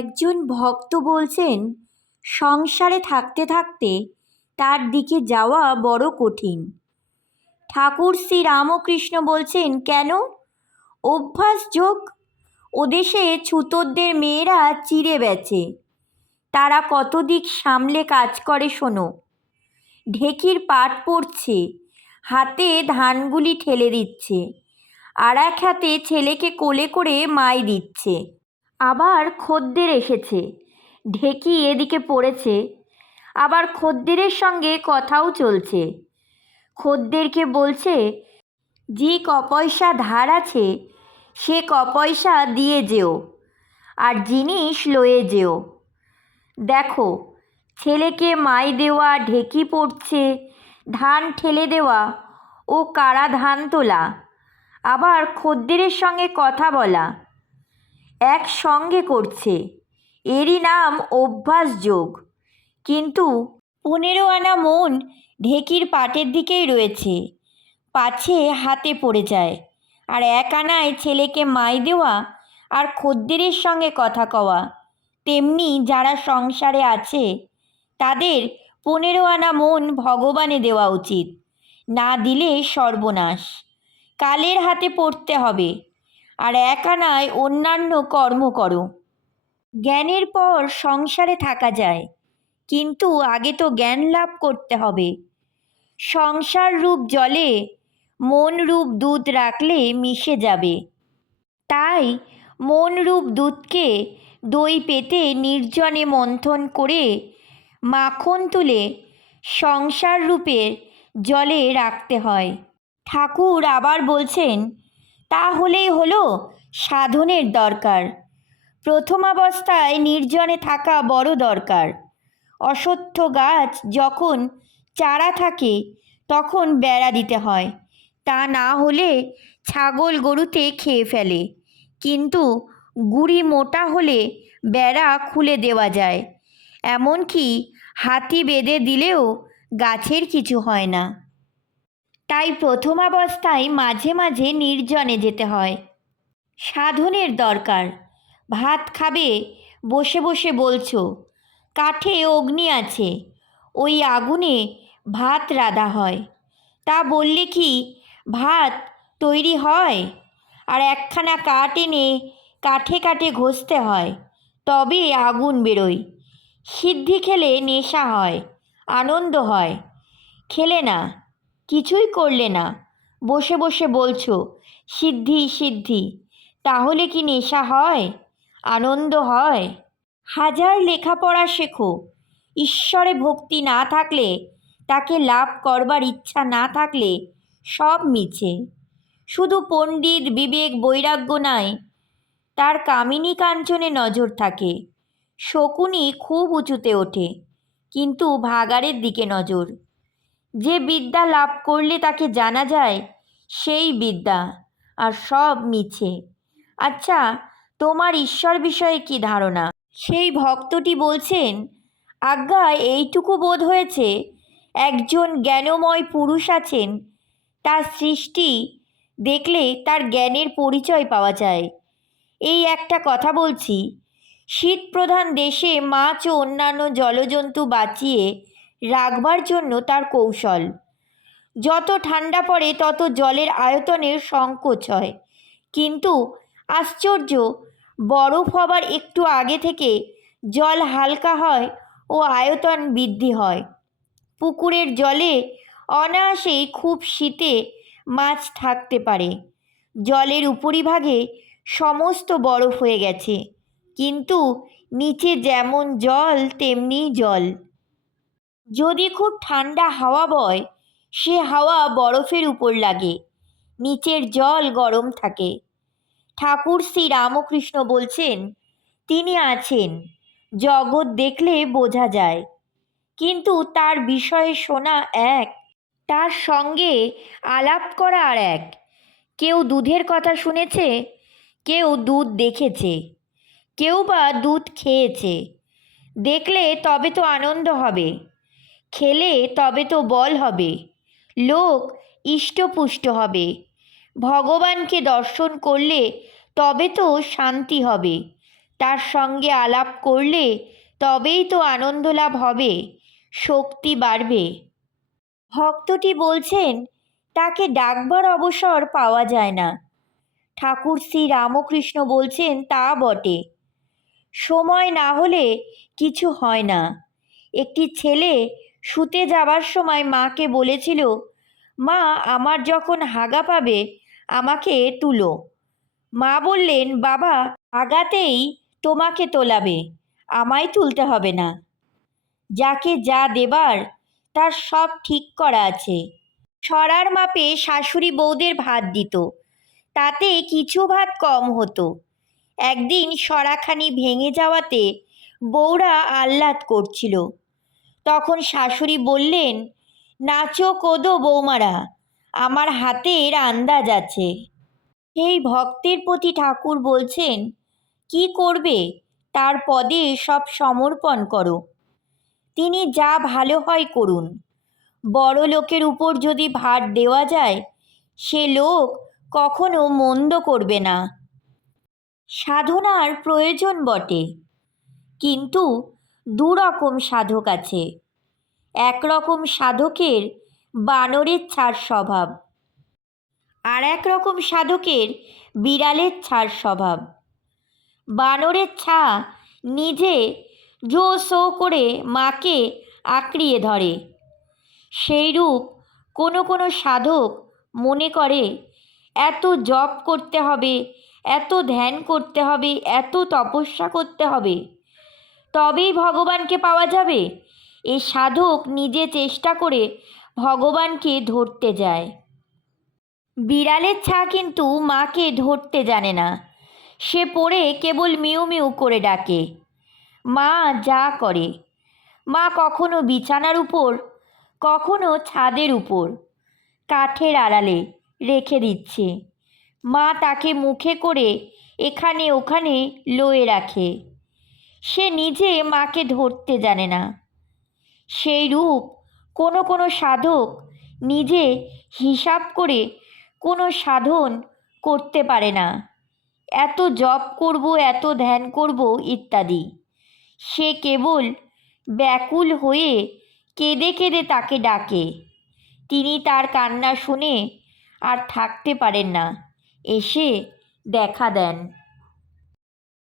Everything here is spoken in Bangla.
একজন ভক্ত বলছেন, সংসারে থাকতে থাকতে তার দিকে যাওয়া বড় কঠিন। ঠাকুর শ্রী রামকৃষ্ণ বলছেন, কেন? অভ্যাস যোগ। ওদেশে ছুতোরদের মেয়েরা চিড়ে বেচে। তারা কত দিক সামলে কাজ করে শোনো। ঢেকির পাট পড়ছে, হাতে ধানগুলি ঠেলে দিচ্ছে, আর এক হাতে ছেলেকে কোলে করে মাই দিচ্ছে। আবার খদ্দের এসেছে। ঢেকি এদিকে পড়েছে। আবার খদ্দেরের সঙ্গে কথাও চলছে। খদ্দেরকে বলছে যে ক পয়সা ধার আছে, সে কপয়সা দিয়ে যেও, আর জিনিস লয়ে যেও। দেখো, ছেলেকে মাই দেওয়া, ঢেকি পড়ছে, ধান ঠেলে দেওয়া, ও কারা ধান তোলা? আবার খদ্দেরের সঙ্গে কথা বলা একসঙ্গে করছে। এরই নাম অভ্যাস যোগ। কিন্তু পনেরো আনা মন ঢেকির পাটের দিকেই রয়েছে। পাছে হাতে পড়ে যায়। আর এক আনায় ছেলেকে মাই দেওয়া আর খদ্দেরের সঙ্গে কথা কওয়া। তেমনি যারা সংসারে আছে, তাদের পনেরো আনা মন ভগবানে দেওয়া উচিত। না দিলে সর্বনাশ। কালের হাতে পড়তে হবে। আর একানায় অন্যান্য কর্ম করো। জ্ঞানের পর সংসারে থাকা যায়, কিন্তু আগে তো জ্ঞান লাভ করতে হবে। সংসার রূপ জলে, মন রূপ দুধ রাখলে মিশে যাবে। তাই মন রূপ দুধকে দই পেতে নির্জনে মন্থন করে মাখন তুলে সংসার রূপের জলে রাখতে হয়। ঠাকুর আবার বলছেন তা হলেই হলো সাধনের দরকার। প্রথমাবস্থায় নির্জনে থাকা বড় দরকার। অশ্বত্থ গাছ যখন চারা থাকে, তখন বেড়া দিতে হয়। তা না হলে ছাগল গরুতে খেয়ে ফেলে। কিন্তু গুড়ি মোটা হলে বেড়া খুলে দেওয়া যায়। এমনকি হাতি বেঁধে দিলেও গাছের কিছু হয় না। তাই প্রথম অবস্থায় মাঝে মাঝে নির্জনে যেতে হয়। সাধনের দরকার। ভাত খাবে, বসে বসে বলছো, কাঠে অগ্নি আছে, ওই আগুনে ভাত রাধা হয়। তা বললে কি, ভাত তৈরি হয়? আর একখানা কাঠ এনে কাঠে কাঠে ঘষতে হয়, তবে আগুন বেরোয়। সিদ্ধি খেলে নেশা হয়, আনন্দ হয়, খেলে না। কিছুই করলে না। বসে বসে বলছো, সিদ্ধি সিদ্ধি, তাহলে কি নেশা হয়? আনন্দ হয়? হাজার লেখাপড়া শেখো। ঈশ্বরে ভক্তি না থাকলে, তাকে লাভ করবার ইচ্ছা না থাকলে সব মিছে। শুধু পণ্ডিত বিবেক বৈরাগ্য নয় তার কামিনী কাঞ্চনে নজর থাকে। শকুনি খুব উঁচুতে ওঠে, কিন্তু ভাগাড়ের দিকে নজর। যে বিদ্যা লাভ করলে তাকে জানা যায়, সেই বিদ্যা, আর সব মিছে। আচ্ছা তোমার ঈশ্বর বিষয়ে কি ধারণা? সেই ভক্তটি বলছেন, আজ্ঞা, এইটুকু বোধ হয়েছে, একজন জ্ঞানময় পুরুষ আছেন। তার সৃষ্টি দেখলে তার জ্ঞানের পরিচয় পাওয়া যায়। এই একটা কথা বলছি। শীত প্রধান দেশে মাছ ও অন্যান্য জলজন্তু বাঁচিয়ে রাখবার জন্য তার কৌশল। যত ঠান্ডা পড়ে, তত জলের আয়তনের সংকোচ হয়। কিন্তু আশ্চর্য, বরফ হবার একটু আগে থেকে জল হালকা হয় ও আয়তন বৃদ্ধি হয়। পুকুরের জলে অনায়াসেই খুব শীতে মাছ থাকতে পারে। জলের উপরিভাগে সমস্ত বরফ হয়ে গেছে। কিন্তু নিচে যেমন জল তেমনি জল। যদি খুব ঠান্ডা হাওয়া বয়, সে হাওয়া বরফের উপর লাগে, নিচের জল গরম থাকে। ঠাকুর শ্রী রামকৃষ্ণ বলছেন, তিনি আছেন, জগৎ দেখলে বোঝা যায়। কিন্তু তার বিষয়ে শোনা এক, তার সঙ্গে আলাপ করা আর এক। কেউ দুধের কথা শুনেছে, কেউ দুধ দেখেছে, কেউ বা দুধ খেয়েছে। দেখলে তবে তো আনন্দ হবে। খেলে তবে তো বল হবে। লোক ইষ্টপুষ্ট হবে। ভগবানকে দর্শন করলে তবে তো শান্তি হবে। তার সঙ্গে আলাপ করলে তবেই তো আনন্দ লাভ হবে। শক্তি বাড়বে। ভক্তটি বলছেন, তাকে ডাকবার অবসর পাওয়া যায় না। ঠাকুর শ্রী রামকৃষ্ণ বলছেন, তা বটে। সময় না হলে কিছু হয় না। একটি ছেলে শুতে যাবার সময় মাকে বলেছিল, মা, আমার যখন হাগা পাবে, আমাকে তুলো। মা বললেন, বাবা আগাতেই তোমাকে তোলাবে, আমায় তুলতে হবে না। যাকে যা দেবার, তার সব ঠিক করা আছে। ছড়ার মাপে শাশুড়ি বৌদের ভাত দিত, তাতে কিছু ভাত কম হতো। একদিন সরাখানি ভেঙে যাওয়াতে বউরা আহ্লাদ করছিল। তখন শাশুড়ি বললেন, নাচো কোদো বৌমারা, আমার হাতের আন্দাজ আছে। এই ভক্তের প্রতি ঠাকুর বলছেন, কি করবে? তার পদে সব সমর্পণ করো। তিনি যা ভালো হয় করুন। বড় লোকের উপর যদি ভার দেওয়া যায়, সে লোক কখনো মন্দ করবে না। সাধনার প্রয়োজন বটে। কিন্তু দুরকম সাধক আছে। একরকম সাধকের বানরের ছাড় স্বভাব। আর এক রকম সাধকের বিড়ালের ছাড় স্বভাব। বানরের ছা নিজে জো সো করে মাকে আঁকড়িয়ে ধরে। সেইরূপ কোনো কোনো সাধক মনে করে, এত জপ করতে হবে, এত ধ্যান করতে হবে, এত তপস্যা করতে হবে। তবেই ভগবানকে পাওয়া যাবে? এ সাধক নিজে চেষ্টা করে ভগবানকে ধরতে যায়। বিড়ালের ছা কিন্তু মাকে ধরতে জানে না। সে পড়ে কেবল মিউ মিউ করে ডাকে। মা যা করে। মা কখনো বিছানার উপর, কখনো ছাদের উপর, কাঠের আড়ালে রেখে দিচ্ছে। মা তাকে মুখে করে এখানে ওখানে লয়ে রাখে। সে নিজে মাকে ধরতে জানে না। সেই রূপ কোনো কোনো সাধক নিজে হিসাব করে কোনো সাধন করতে পারে না। এত জপ করব, এত ধ্যান করব ইত্যাদি। সে কেবল ব্যাকুল হয়ে কেঁদে কেঁদে তাকে ডাকে। তিনি তার কান্না শুনে আর থাকতে পারেন না। এসে দেখা দেন।